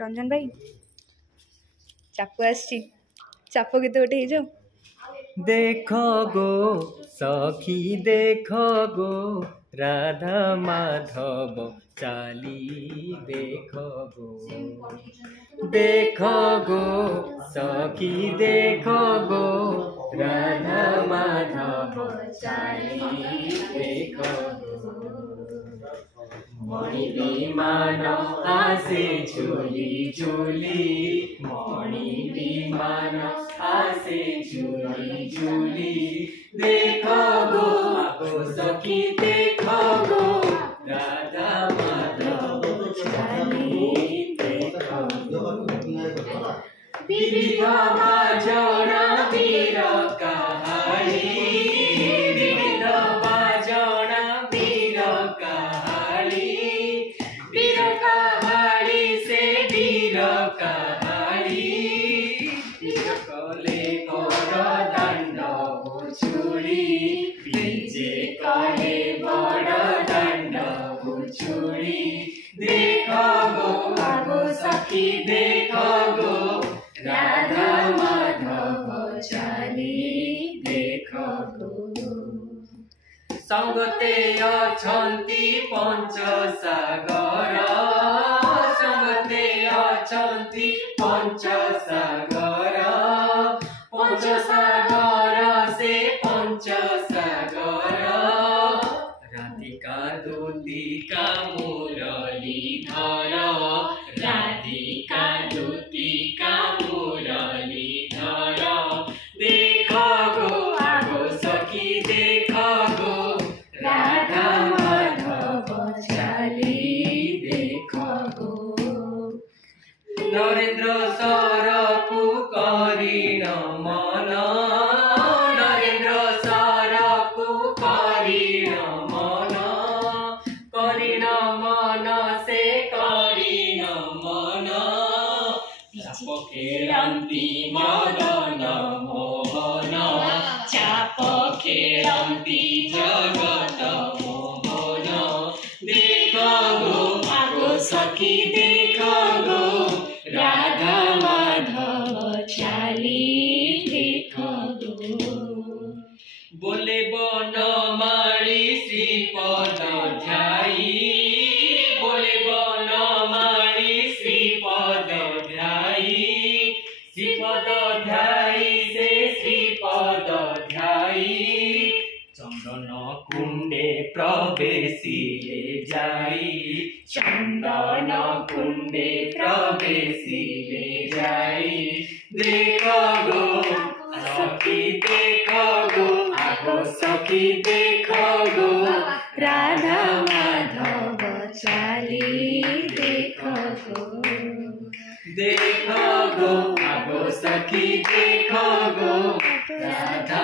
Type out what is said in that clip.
रंजन भाई चापू आसी चाप गीत गोटे हो जाओ। देख गो सखी देख गो राधा माधव चाली देख गो देख गो सखी देख गो राधा माधव चाली देख गो मणि विमान आसे झुली झुली मणि विमान आसे झुली झुली देख गो आगो सखी देख गो राधा माधव चाली देख गो विविध बाजन वीर कहाली विविध बाजन वीर कहाली वीर कहाली से वीर कहाली वीर कले कर दंड उछुड़ी विजे कले बड़ दंड उछुड़ी देख गो आगो सखी देख गो राधा माधव चाली देख गो संगते अछंती पंच सागर संगते अछंती पंच सागर पंच सागर से पंच सागर राधिका दूतिका मुरलीधर राधिका दूतिका मुरलीधर देख गो आगो सखी देख गो राधा माधव चाली देख गो नरेंद्र सरकु करिण मन नरेंद्र सरकु करिण मन करिण मन से करिण मन चाप खेलंती मदन मोहन चाप खेलंती जगत मोहन देख गो आगो सखी देख गो राधा माधव चाली देख गो बोले बनमाली श्रीपद ध्याई बोले बनमाली श्रीपद ध्याई श्रीपद ध्याई से श्रीपद ध्याई चंदन कुंडे प्रवेशिले जाई चंदन कुंडे प्रवेशिले जाई देख गो सखी देख गो आगो सखी देख गो राधा माधव चाली देख गो देख गो आगो सखी देख गो राधा